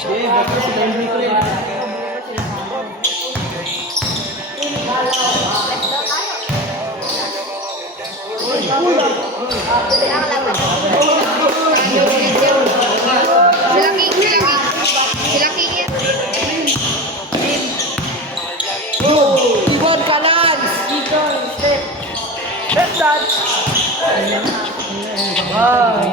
Eh, basta sila yung dito eh. Sila King yan. Ibon Kalans! Left dance! Wow!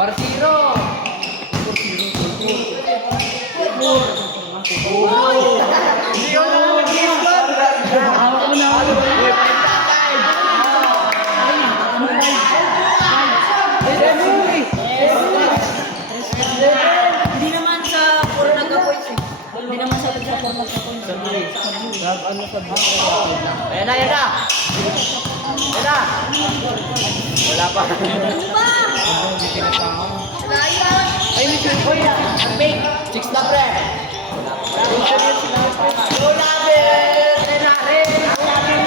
Partiro! Hindi ko na mag-ispan! Ako na! Hindi naman sa puro nag-points eh. Hindi naman sa format sa points. Ano sa buhay? Ayan na, ayan na! Ayan na! Wala pa. Ay, may sure ko yan. Big. 6 na pre. Wala din! Tenarin! Wala din!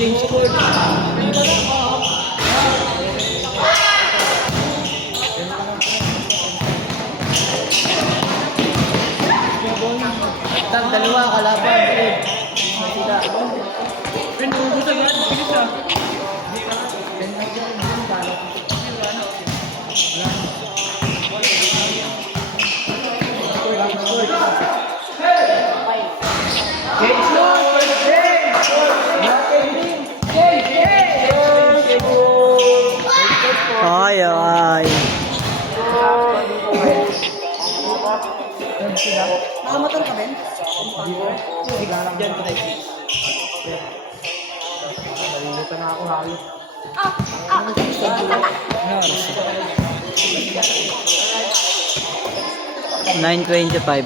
Change court. Tag dalawa kalaban. Sila. Pinugo sa gan, bilis ah. Ay, ay. Nakamotor ka, Ben? Diyan ko tayo. Nalilitan na ako halos. 9:25.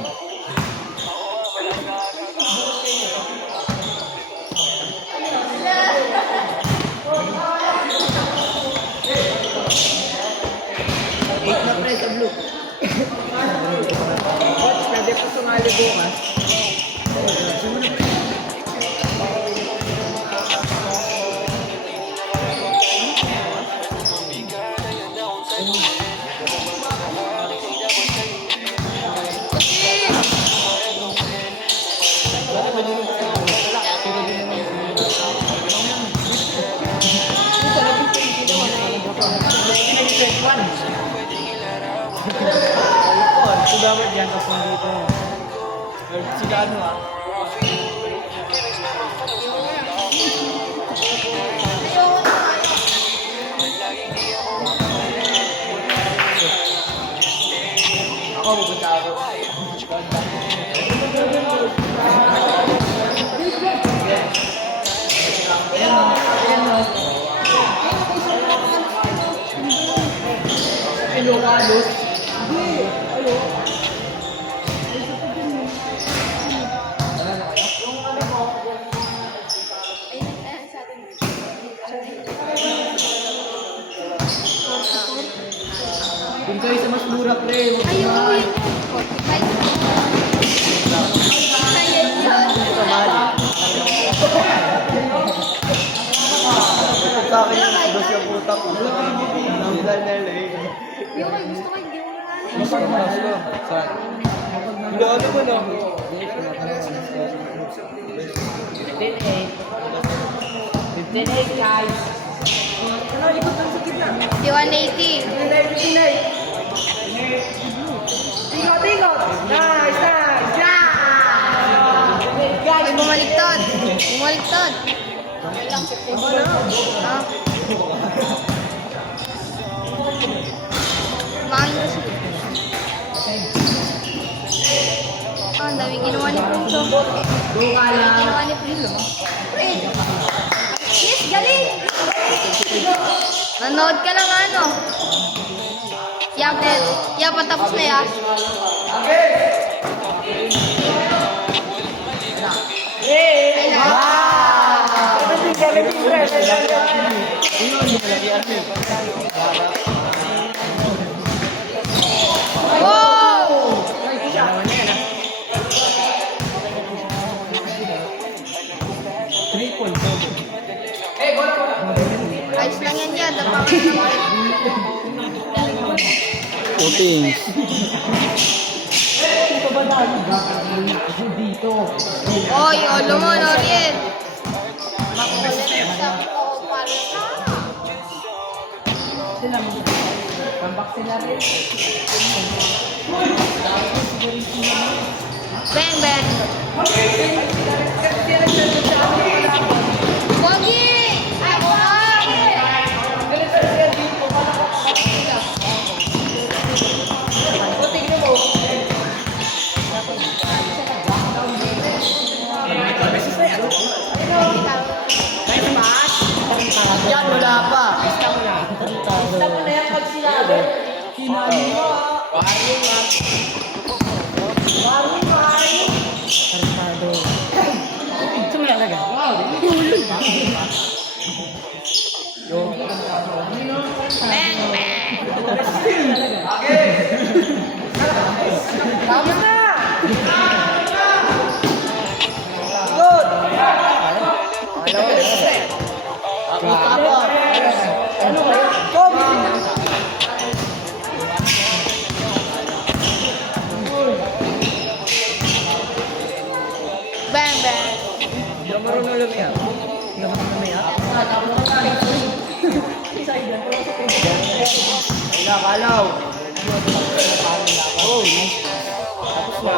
Na pre sa blue. Coach, pwede po sumali bukas. Ito dapat yan kasi dito. Sila ano ah. Ako pupunta ako. Ilocos. Kung kayo sa mas mura, pre. Ayun, 45. Sayang yun. Sa akin yung dos yung putak. Nila nila eh. Yung may gusto ko, hindi mo na Gusto ko na sila. Saan? Ano mo no? 15-8. 15-8, guys. 5180. Ay, bumaliktad. Bumaliktad. Ah. Mango siya. Ah, ang dami ginawa ni Punso. Ang dami ginawa ni Punso. Yes, galing! Nanood ka lang ano. Patapos na ya. Wow! Ayos lang yan yan. Tapangan na naman. Putings. Oy, olo mo, Noriel. Makukulit sa para Bang, bang. Pogi! Ay, Yan, wala pa. bang, bang. Bang, bang. Kalaw. Oh, nice. Tapos na.